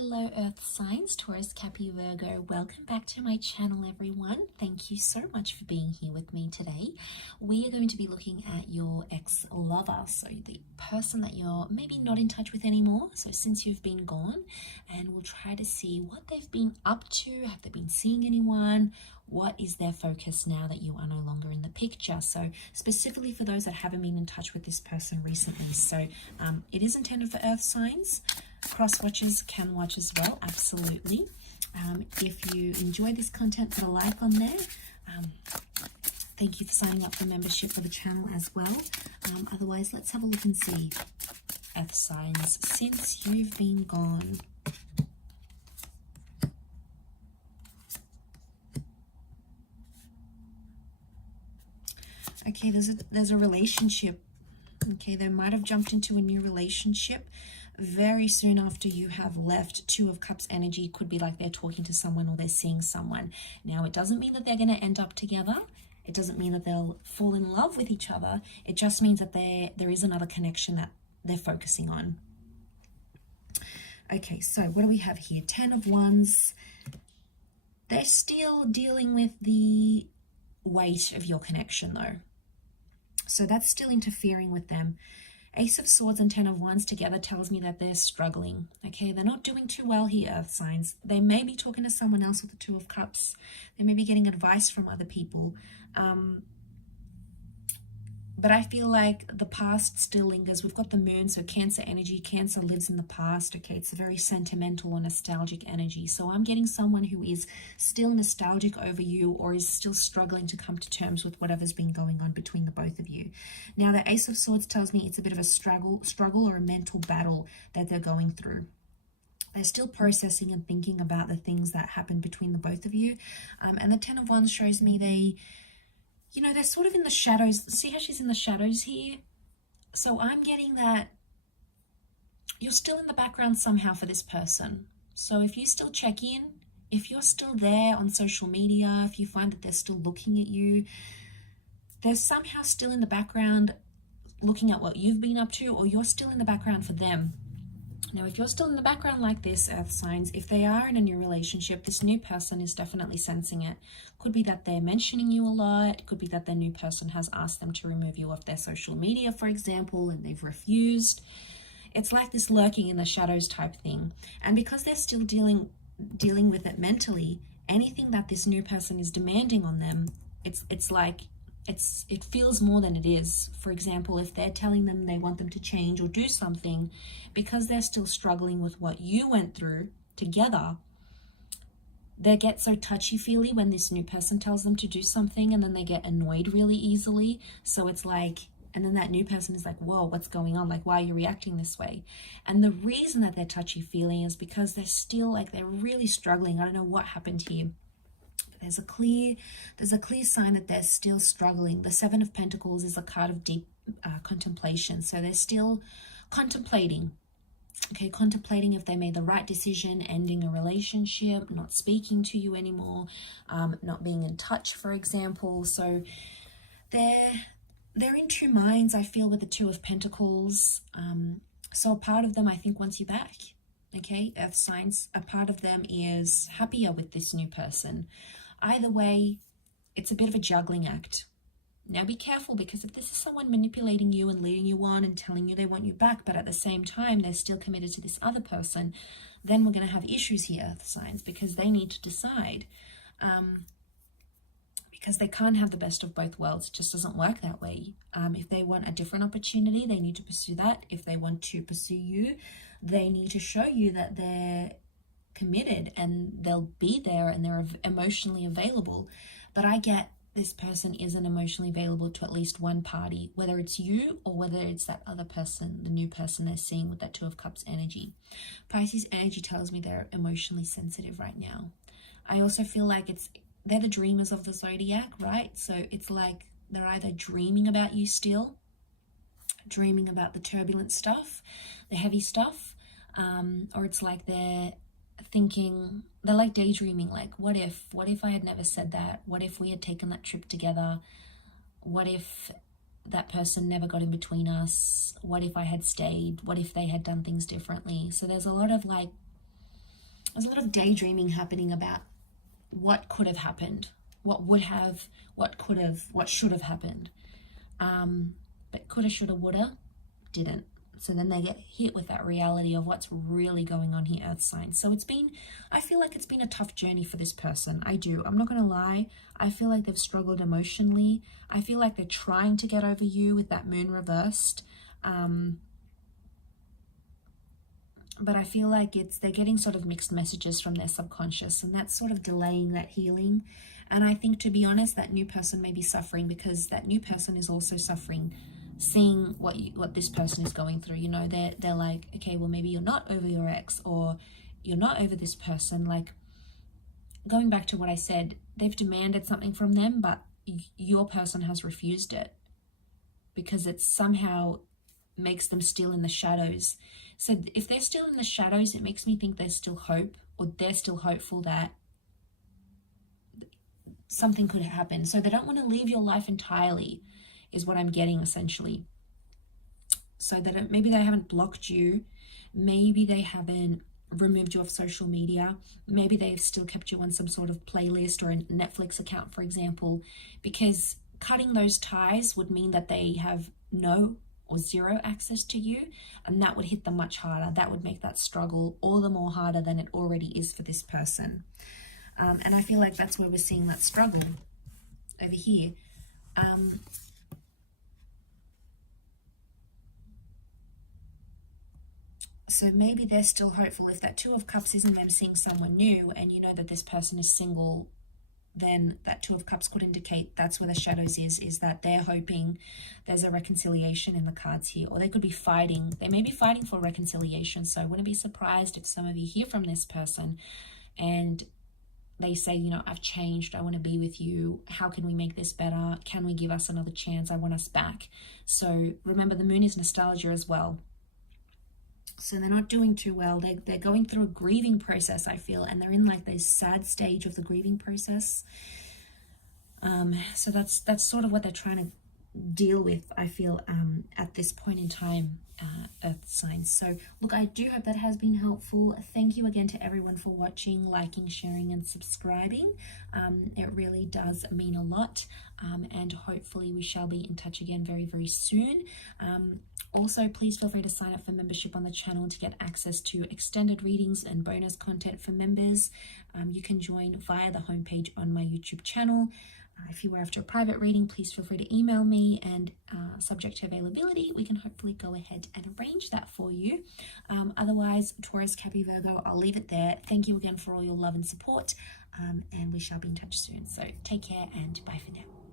Hello Earth signs, Taurus, Capricorn, Virgo. Welcome back to my channel, everyone. Thank you so much for being here with me today. We are going to be looking at your ex-lover, so the person that you're maybe not in touch with anymore, so since you've been gone, and we'll try to see what they've been up to. Have they been seeing anyone? What is their focus now that you are no longer in the picture? So specifically for those that haven't been in touch with this person recently. So it is intended for Earth signs. Cross watchers can watch as well, absolutely. If you enjoy this content, put a like on there. Thank you for signing up for membership for the channel as well. Otherwise, let's have a look and see. Earth signs, since you've been gone. Okay, there's a relationship. Okay, they might have jumped into a new relationship very soon after you have left. Two of Cups energy could be like they're talking to someone or they're seeing someone. Now, it doesn't mean that they're going to end up together. It doesn't mean that they'll fall in love with each other. It just means that there is another connection that they're focusing on. Okay, so what do we have here? 10 of Wands. They're still dealing with the weight of your connection though. So that's still interfering with them. Ace of Swords and 10 of Wands together tells me that they're struggling. Okay, they're not doing too well here, Earth signs. They may be talking to someone else with the Two of Cups. They may be getting advice from other people. But I feel like the past still lingers. We've got the moon, so Cancer energy. Cancer lives in the past. Okay, it's a very sentimental or nostalgic energy. So I'm getting someone who is still nostalgic over you or is still struggling to come to terms with whatever's been going on between the both of you. Now, the Ace of Swords tells me it's a bit of a struggle or a mental battle that they're going through. They're still processing and thinking about the things that happened between the both of you. And the 10 of Wands shows me they're sort of in the shadows. See how she's in the shadows here? So I'm getting that you're still in the background somehow for this person. So if you still check in, if you're still there on social media, if you find that they're still looking at you, they're somehow still in the background looking at what you've been up to, or you're still in the background for them. Now, if you're still in the background like this, Earth signs, if they are in a new relationship, this new person is definitely sensing it. Could be that they're mentioning you a lot. Could be that their new person has asked them to remove you off their social media, for example, and they've refused. It's like this lurking in the shadows type thing. And because they're still dealing with it mentally, anything that this new person is demanding on them, it feels more than it is. For example, if they're telling them they want them to change or do something, because they're still struggling with what you went through together, they get so touchy-feely when this new person tells them to do something, and then they get annoyed really easily. So it's like, and then that new person is like, whoa, what's going on? Like, why are you reacting this way? And the reason that they're touchy-feely is because they're still they're really struggling. I don't know what happened here. There's a clear sign that they're still struggling. The Seven of Pentacles is a card of deep contemplation. So they're still contemplating. Okay, contemplating if they made the right decision, ending a relationship, not speaking to you anymore, not being in touch, for example. So they're in two minds, I feel, with the Two of Pentacles. So a part of them, I think, wants you back. Okay, Earth signs, a part of them is happier with this new person. Either way, it's a bit of a juggling act. Now be careful, because if this is someone manipulating you and leading you on and telling you they want you back, but at the same time they're still committed to this other person, then we're going to have issues here, Earth signs, because they need to decide. Because they can't have the best of both worlds. It just doesn't work that way. If they want a different opportunity, they need to pursue that. If they want to pursue you, they need to show you that they're committed and they'll be there and they're emotionally available. But I get this person isn't emotionally available to at least one party, whether it's you or whether it's that other person, the new person they're seeing with that Two of Cups energy. Pisces energy tells me they're emotionally sensitive right now. I also feel like they're the dreamers of the zodiac, right? So it's like they're either dreaming about you still, dreaming about the turbulent stuff, the heavy stuff, or it's like they're like daydreaming, like what if I had never said that? What if we had taken that trip together? What if that person never got in between us? What if I had stayed? What if they had done things differently? So there's a lot of like There's a lot of daydreaming happening about what could have happened, what would have, what could have, what should have happened. But coulda, shoulda, woulda, didn't. So then they get hit with that reality of what's really going on here, Earth signs. So I feel like it's been a tough journey for this person. I do. I'm not going to lie. I feel like they've struggled emotionally. I feel like they're trying to get over you with that moon reversed. But I feel like they're getting sort of mixed messages from their subconscious, and that's sort of delaying that healing. And I think, to be honest, that new person may be suffering because that new person is also suffering, seeing what this person is going through. You know, they're like, okay, well, maybe you're not over your ex, or you're not over this person. Like, going back to what I said, they've demanded something from them, but your person has refused it because it somehow makes them still in the shadows. So if they're still in the shadows, it makes me think there's still hope, or they're still hopeful that something could happen. So they don't want to leave your life entirely, is what I'm getting essentially. So that maybe they haven't blocked you, maybe they haven't removed you off social media, maybe they've still kept you on some sort of playlist or a Netflix account, for example, because cutting those ties would mean that they have no or zero access to you, and that would hit them much harder. That would make that struggle all the more harder than it already is for this person. And I feel like that's where we're seeing that struggle over here. So maybe they're still hopeful. If that Two of Cups isn't them seeing someone new, and you know that this person is single, then that Two of Cups could indicate that's where the shadows is that they're hoping there's a reconciliation in the cards here, or they could be fighting. They may be fighting for reconciliation. So I wouldn't be surprised if some of you hear from this person and they say, you know, I've changed, I want to be with you, how can we make this better, can we give us another chance, I want us back. So remember, the moon is nostalgia as well. So they're not doing too well. They're going through a grieving process, I feel, and they're in like this sad stage of the grieving process. So that's sort of what they're trying to deal with, I feel, at this point in time, Earth signs. So look, I do hope that has been helpful. Thank you again to everyone for watching, liking, sharing, and subscribing. It really does mean a lot, and hopefully we shall be in touch again very, very soon. Also, please feel free to sign up for membership on the channel to get access to extended readings and bonus content for members. You can join via the homepage on my YouTube channel. If you were after a private reading, please feel free to email me, and subject to availability, we can hopefully go ahead and arrange that for you. Otherwise, Taurus, Capricorn, Virgo, I'll leave it there. Thank you again for all your love and support, and we shall be in touch soon. So take care and bye for now.